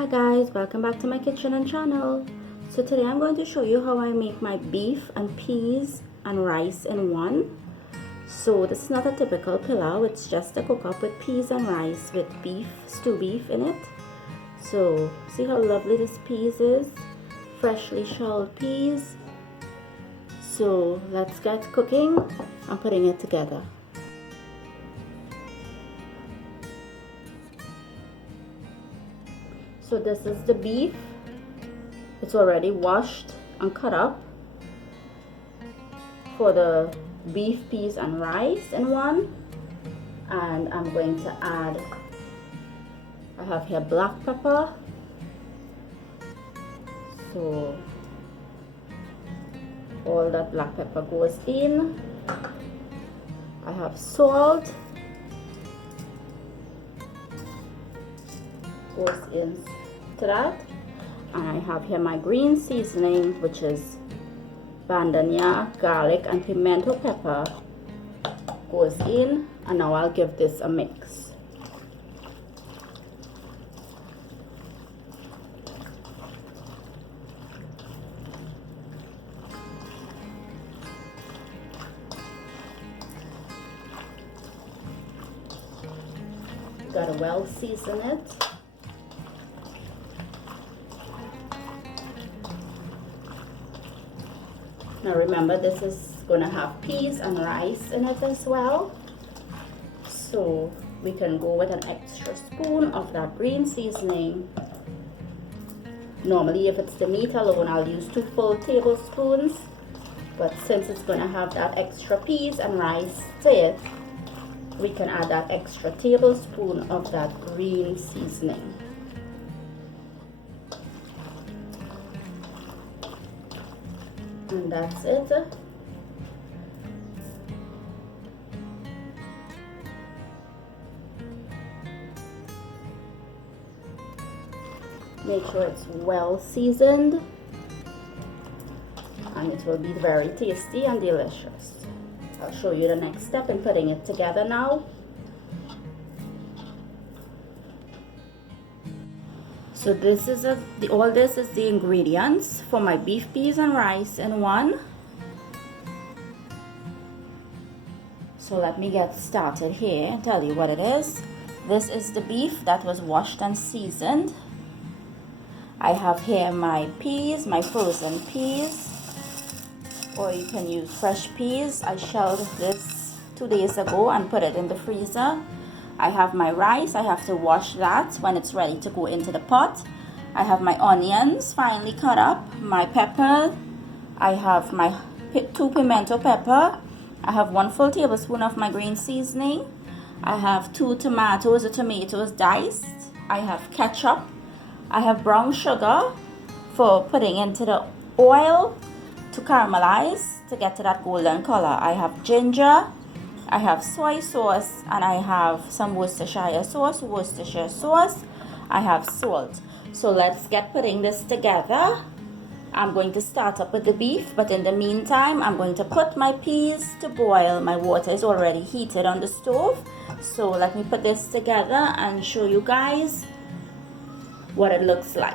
Hi guys, welcome back to my kitchen and channel. So today I'm going to show you how I make my beef and peas and rice in one. So this is not a typical pilau, it's just a cook up with peas and rice with beef, stew beef in it. So see how lovely this peas is, freshly shelled peas. So let's get cooking and putting it together. So this is the beef. It's already washed and cut up for the beef, peas and rice in one. And I'm going to add, I have here black pepper. So all that black pepper goes in. I have salt. Goes into that. And I have here my green seasoning, which is bandanya, garlic and pimento pepper goes in, and now I'll give this a mix. Gotta well season it. Now remember, this is going to have peas and rice in it as well. So we can go with an extra spoon of that green seasoning. Normally if it's the meat alone, I'll use 2 full tablespoons. But since it's going to have that extra peas and rice to it, we can add that extra tablespoon of that green seasoning. And that's it. Make sure it's well seasoned, and it will be very tasty and delicious. I'll show you the next step in putting it together now. So this is all this is the ingredients for my beef, peas and rice in one. So let me get started here and tell you what it is. This is the beef that was washed and seasoned. I have here my peas, my frozen peas, or you can use fresh peas. I shelled this 2 days ago and put it in the freezer. I have my rice. I have to wash that when it's ready to go into the pot. I have my onions finely cut up, my pepper. I have my 2 pimento pepper. I have 1 full tablespoon of my green seasoning. I have 2 tomatoes, the tomatoes diced. I have ketchup. I have brown sugar for putting into the oil to caramelize to get to that golden color. I have ginger. I have soy sauce, and I have some Worcestershire sauce. I have salt. So let's get putting this together. I'm going to start up with the beef, but in the meantime, I'm going to put my peas to boil. My water is already heated on the stove. So let me put this together and show you guys what it looks like.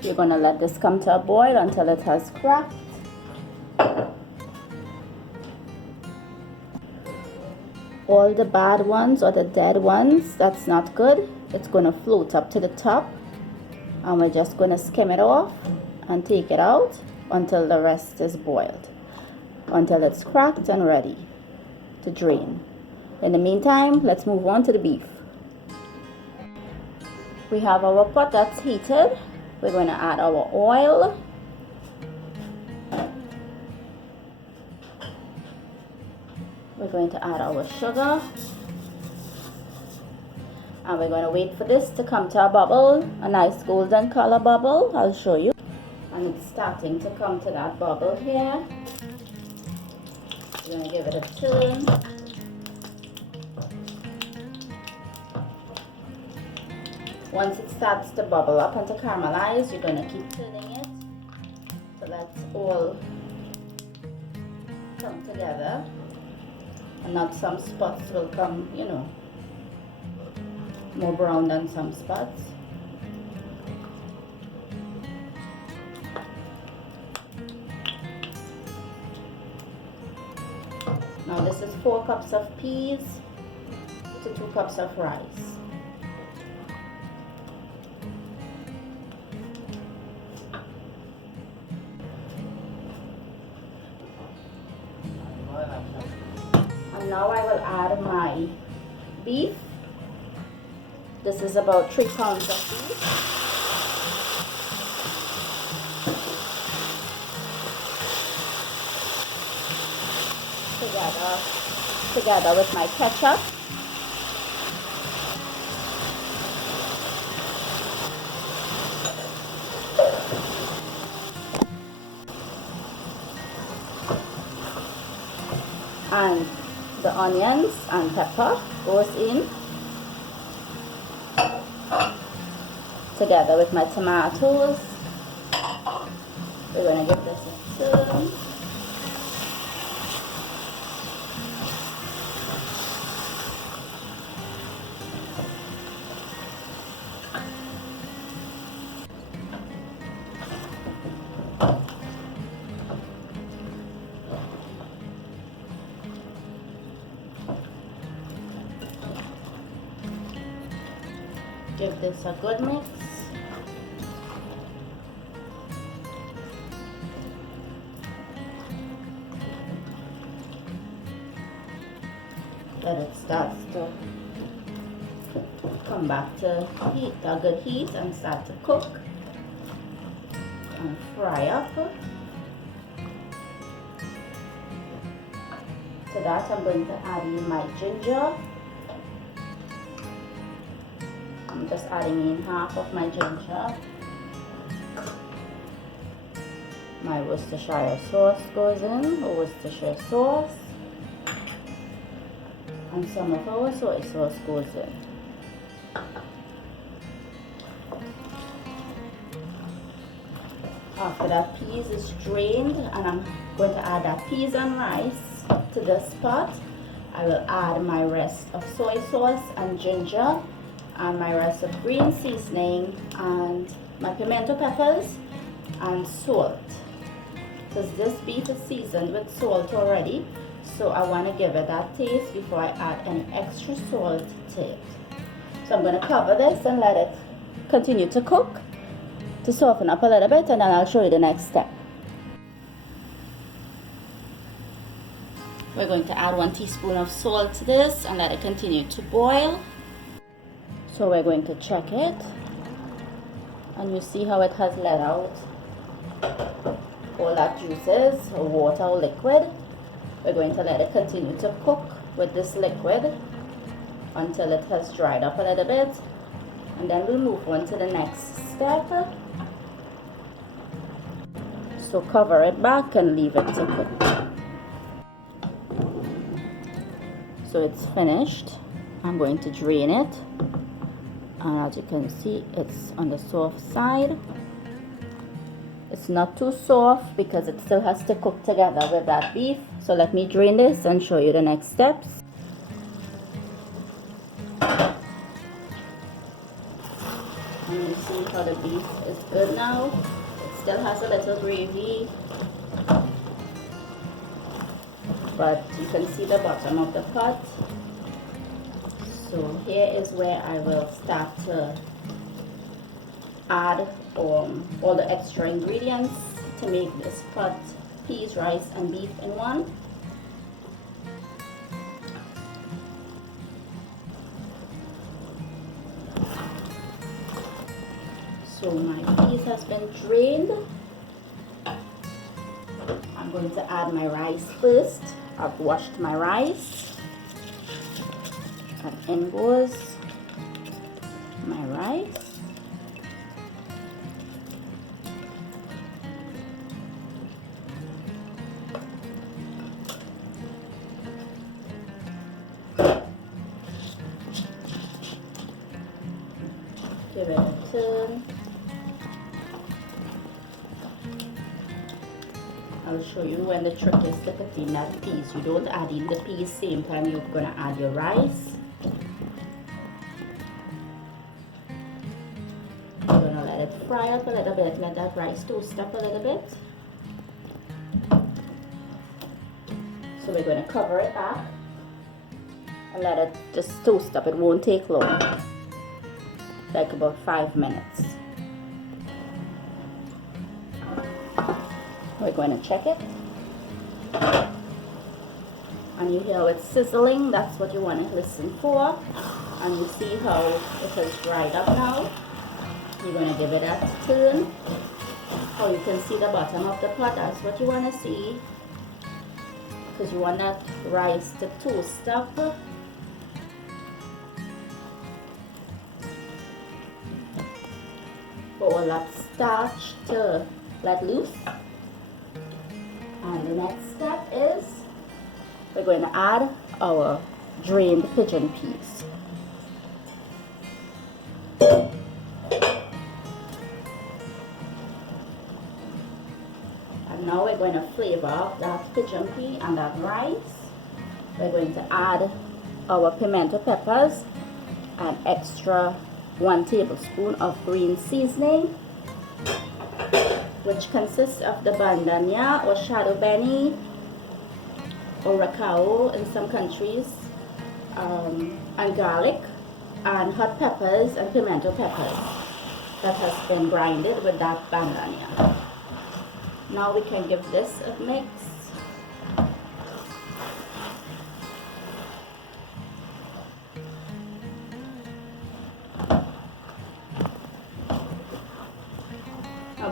You're going to let this come to a boil until it has cracked. All the bad ones or the dead ones, that's not good. It's going to float up to the top, and we're just going to skim it off and take it out until the rest is boiled. until it's cracked and ready to drain. In the meantime, let's move on to the beef. We have our pot that's heated. We're going to add our oil. We're going to add our sugar. And we're going to wait for this to come to a bubble, a nice golden color bubble. I'll show you. And it's starting to come to that bubble here. We're going to give it a turn. Once it starts to bubble up and to caramelize, you're going to keep turning it so that's all come together. And not some spots will come, you know, more brown than some spots. Now this is 4 cups of peas to 2 cups of rice. And now I will add my beef. This is about 3 pounds of beef. Together with my ketchup. And the onions and pepper goes in. Together with my tomatoes. We're going to give this a turn. Give this a good mix. Let it start to come back to heat, a good heat, and start to cook and fry up. To that I'm going to add in my ginger. I'm just adding in half of my ginger. My Worcestershire sauce goes in, or Worcestershire sauce. And some of our soy sauce goes in. After that peas is drained, and I'm going to add that peas and rice to this pot, I will add my rest of soy sauce and ginger, and my rest of green seasoning, and my pimento peppers and salt, because this beef is seasoned with salt already, so I want to give it that taste before I add any extra salt to it. So I'm going to cover this and let it continue to cook to soften up a little bit, and then I'll show you the next step. We're going to add 1 teaspoon of salt to this and let it continue to boil. So we're going to check it, and you see how it has let out all that juices or water or liquid. We're going to let it continue to cook with this liquid until it has dried up a little bit, and then we'll move on to the next step. So cover it back and leave it to cook. So it's finished. I'm going to drain it, and as you can see, it's on the soft side. It's not too soft because it still has to cook together with that beef. So let me drain this and show you the next steps. And you see how the beef is good now. It still has a little gravy, but you can see the bottom of the pot. So here is where I will start to add all the extra ingredients to make this pot peas, rice, and beef in one. So my peas has been drained. I'm going to add my rice first. I've washed my rice. And in goes my rice. Give it a turn. I'll show you when the trick is to put in that peas. You don't add in the peas same time you're gonna add your rice. You're gonna let it fry up a little bit, let that rice toast up a little bit. So we're gonna cover it back and let it just toast up. It won't take long, like about 5 minutes. We're going to check it, and you hear it sizzling. That's what you want to listen for. And you see how it has dried up now. You're going to give it a turn. How you can see the bottom of the pot. That's what you want to see, because you want that rice to toast up. For all that starch to let loose. And the next step is we're going to add our drained pigeon peas. And now we're going to flavor that pigeon pea and that rice. We're going to add our pimento peppers and extra 1 tablespoon of green seasoning, which consists of the bandanya or shadow benny or rakao in some countries, and garlic and hot peppers and pimento peppers that has been grinded with that bandanya. Now we can give this a mix.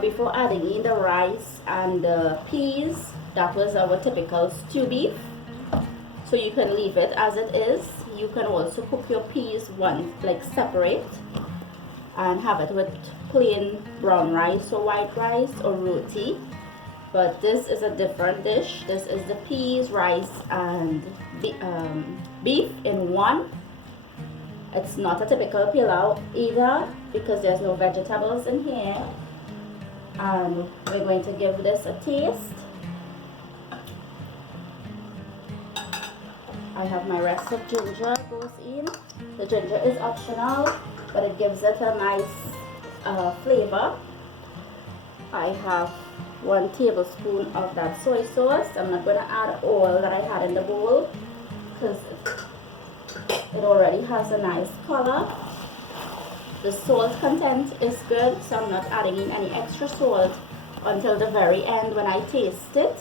Before adding in the rice and the peas, that was our typical stew beef. So you can leave it as it is. You can also cook your peas like separate and have it with plain brown rice or white rice or roti. But this is a different dish. This is the peas, rice, and beef in one. It's not a typical pilau either because there's no vegetables in here. And we're going to give this a taste. I have my rest of ginger goes in. The ginger is optional, but it gives it a nice flavor. I have 1 tablespoon of that soy sauce. I'm not going to add all that I had in the bowl because it already has a nice color. The salt content is good, so I'm not adding in any extra salt until the very end. When I taste it,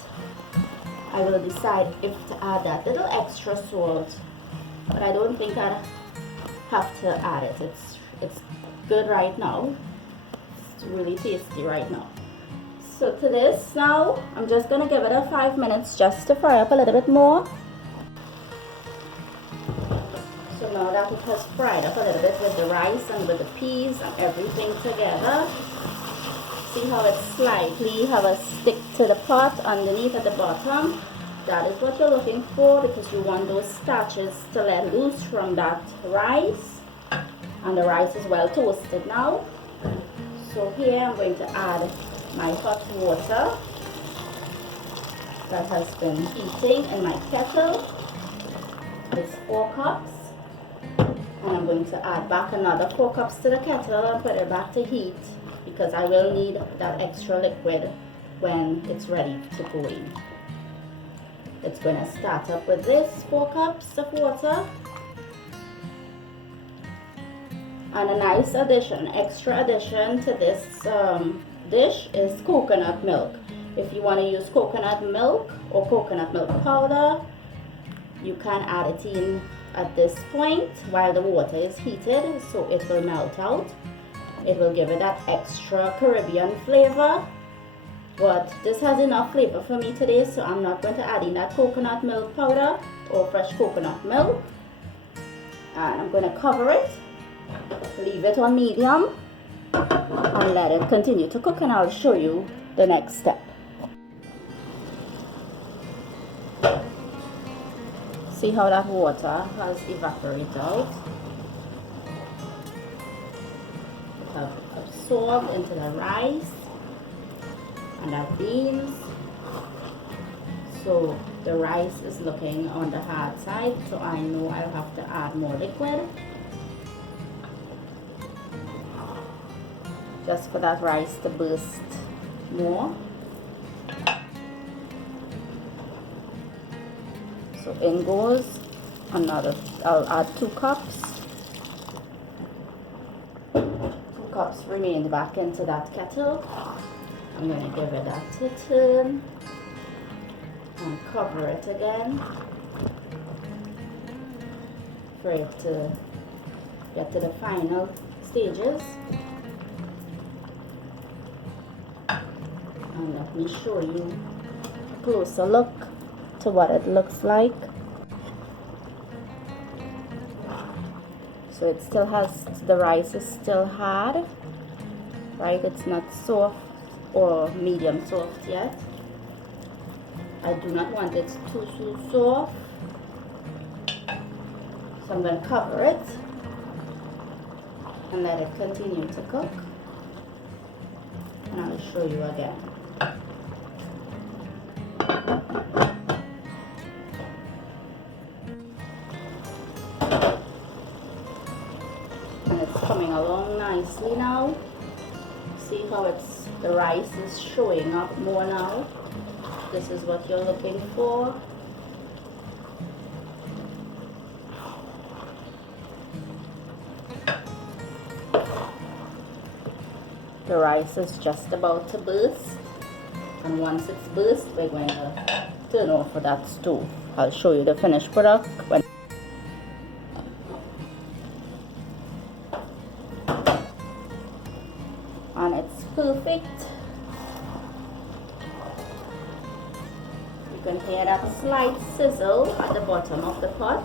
I will decide if to add that little extra salt, but I don't think I have to add it. It's good right now. It's really tasty right now. So to this now, I'm just going to give it a 5 minutes just to fry up a little bit more. So now that it has fried up a little bit with the rice and with the peas and everything together, see how it slightly have a stick to the pot underneath at the bottom. That is what you're looking for, because you want those starches to let loose from that rice. And the rice is well toasted now. So here I'm going to add my hot water that has been heating in my kettle. It's 4 cups. And I'm going to add back another 4 cups to the kettle and put it back to heat, because I will need that extra liquid when it's ready to go in. It's going to start up with this 4 cups of water. And a nice addition, extra addition to this dish is coconut milk. If you want to use coconut milk or coconut milk powder, you can add it in at this point while the water is heated, so it will melt out. It will give it that extra Caribbean flavor. But this has enough flavor for me today, so I'm not going to add in that coconut milk powder or fresh coconut milk. And I'm going to cover it, leave it on medium, and let it continue to cook, and I'll show you the next step. See how that water has evaporated out? It has absorbed into the rice and our beans. So the rice is looking on the hard side, so I know I'll have to add more liquid just for that rice to burst more. So in goes another, I'll add 2 cups. 2 cups remain back into that kettle. I'm going to give it that turn and cover it again for it to get to the final stages. And let me show you a closer look to what it looks like. So it still has, the rice is still hard, right? It's not soft or medium soft yet. I do not want it too soft, so I'm going to cover it and let it continue to cook, and I'll show you again. And it's coming along nicely now. See how the rice is showing up more now. This is what you're looking for. The rice is just about to burst, and once it's burst, we're going to turn off of that stove. I'll show you the finished product when and it's perfect. You can hear that slight sizzle at the bottom of the pot,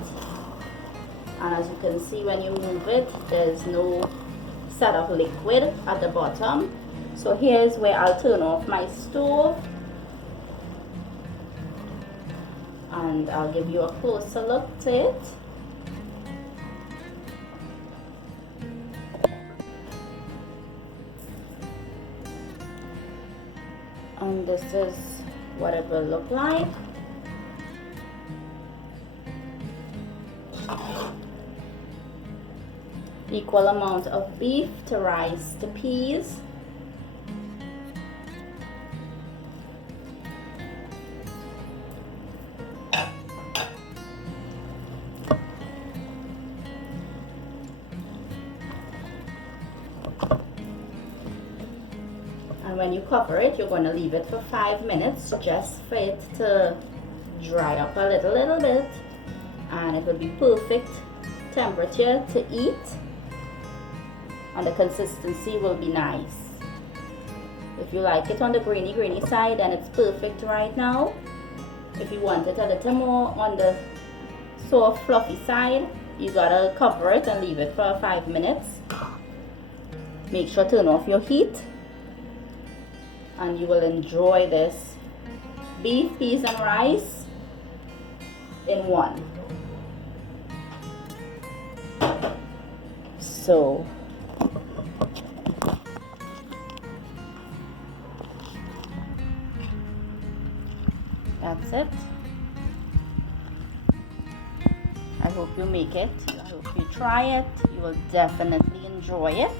and as you can see when you move it, there's no set of liquid at the bottom. So here's where I'll turn off my stove, and I'll give you a closer look to it. And this is what it will look like. Equal amount of beef to rice to peas. And when you cover it, you're going to leave it for 5 minutes just for it to dry up a little bit, and it will be perfect temperature to eat, and the consistency will be nice. If you like it on the grainy side, then it's perfect right now. If you want it a little more on the soft fluffy side, you gotta cover it and leave it for 5 minutes. Make sure to turn off your heat, and you will enjoy this beef, peas and rice in one. So that's it. I hope you make it. I hope you try it. You will definitely enjoy it.